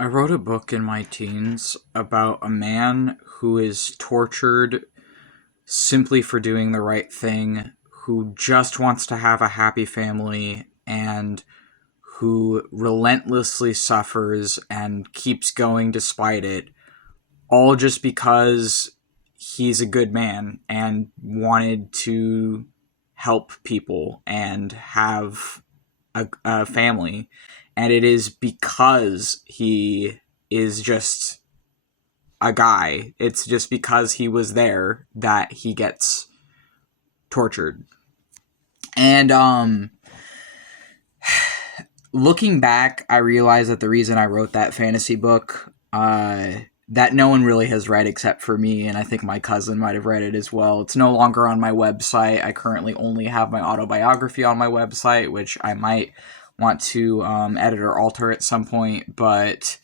I wrote a book in my teens about a man who is tortured simply for doing the right thing, who just wants to have a happy family, and who relentlessly suffers and keeps going despite it, all just because he's a good man and wanted to help people and have a family. And it is because he is just a guy. It's just because he was there that he gets tortured. And looking back, I realize that the reason I wrote that fantasy book, that no one really has read except for me, and I think my cousin might have read it as well. It's no longer on my website. I currently only have my autobiography on my website, which I might want to edit or alter at some point, but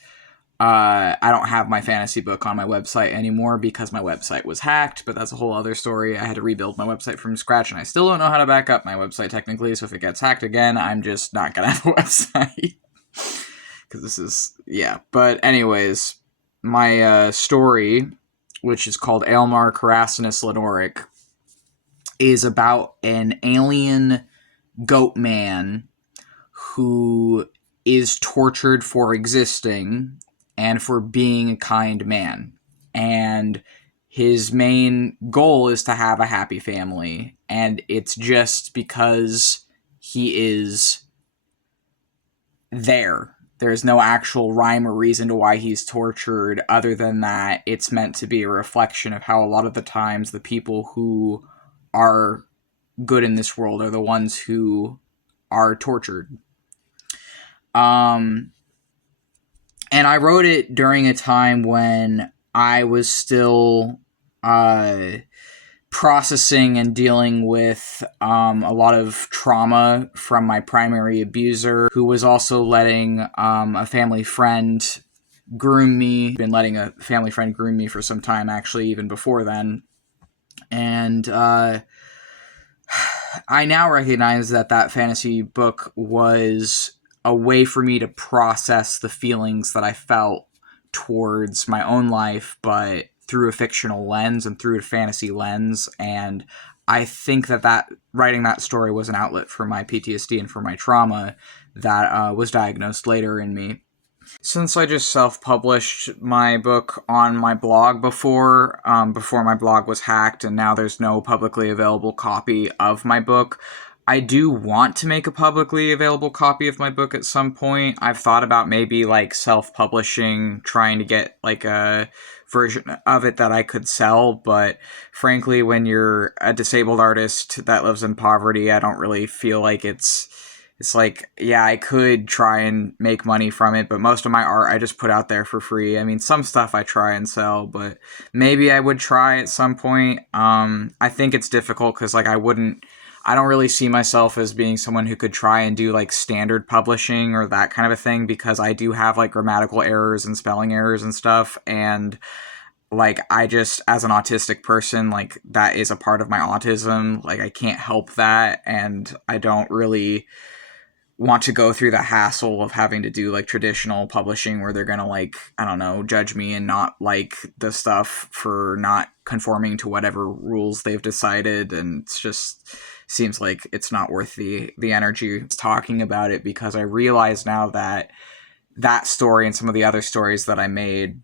I don't have my fantasy book on my website anymore because my website was hacked, but that's a whole other story. I had to rebuild my website from scratch, and I still don't know how to back up my website technically, so if it gets hacked again, I'm just not gonna have a website. Because this is, yeah. But anyways, my story, which is called Aelmar Carasinus Lenoric, is about an alien goat man who is tortured for existing and for being a kind man. And his main goal is to have a happy family. And it's just because he is there. There's no actual rhyme or reason to why he's tortured, other than that it's meant to be a reflection of how a lot of the times the people who are good in this world are the ones who are tortured. And I wrote it during a time when I was still processing and dealing with a lot of trauma from my primary abuser, who was also letting a family friend groom me. Been letting a family friend groom me for some time, actually, even before then. And I now recognize that that fantasy book was a way for me to process the feelings that I felt towards my own life, but through a fictional lens and through a fantasy lens. And I think that writing that story was an outlet for my PTSD and for my trauma that was diagnosed later in me. Since I just self-published my book on my blog before my blog was hacked, and now there's no publicly available copy of my book, I do want to make a publicly available copy of my book at some point. I've thought about maybe like self-publishing, trying to get like a version of it that I could sell, but frankly, when you're a disabled artist that lives in poverty, I don't really feel like it's like, yeah, I could try and make money from it, but most of my art I just put out there for free. I mean, some stuff I try and sell, but maybe I would try at some point. I think it's difficult because, like, I don't really see myself as being someone who could try and do, like, standard publishing or that kind of a thing, because I do have, like, grammatical errors and spelling errors and stuff, and like, I just, as an autistic person, like, that is a part of my autism. Like, I can't help that, and I don't really want to go through the hassle of having to do like traditional publishing where they're gonna, like, I don't know, judge me and not like the stuff for not conforming to whatever rules they've decided, and it's just seems like it's not worth the energy talking about it, because I realize now that that story and some of the other stories that I made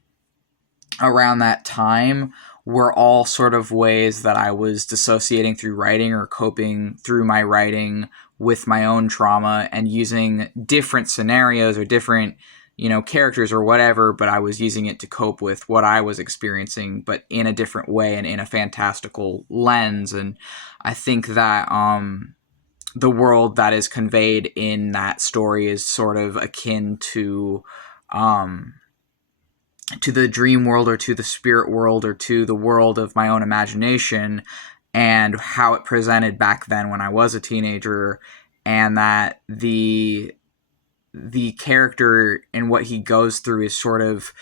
around that time were all sort of ways that I was dissociating through writing or coping through my writing with my own trauma, and using different scenarios or different, characters or whatever, but I was using it to cope with what I was experiencing, but in a different way and in a fantastical lens. And I think that the world that is conveyed in that story is sort of akin to the dream world or to the spirit world or to the world of my own imagination, and how it presented back then when I was a teenager, and that the character and what he goes through is sort of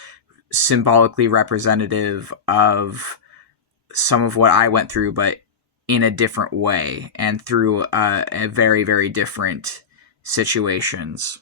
symbolically representative of some of what I went through, but in a different way and through a very, very different situations.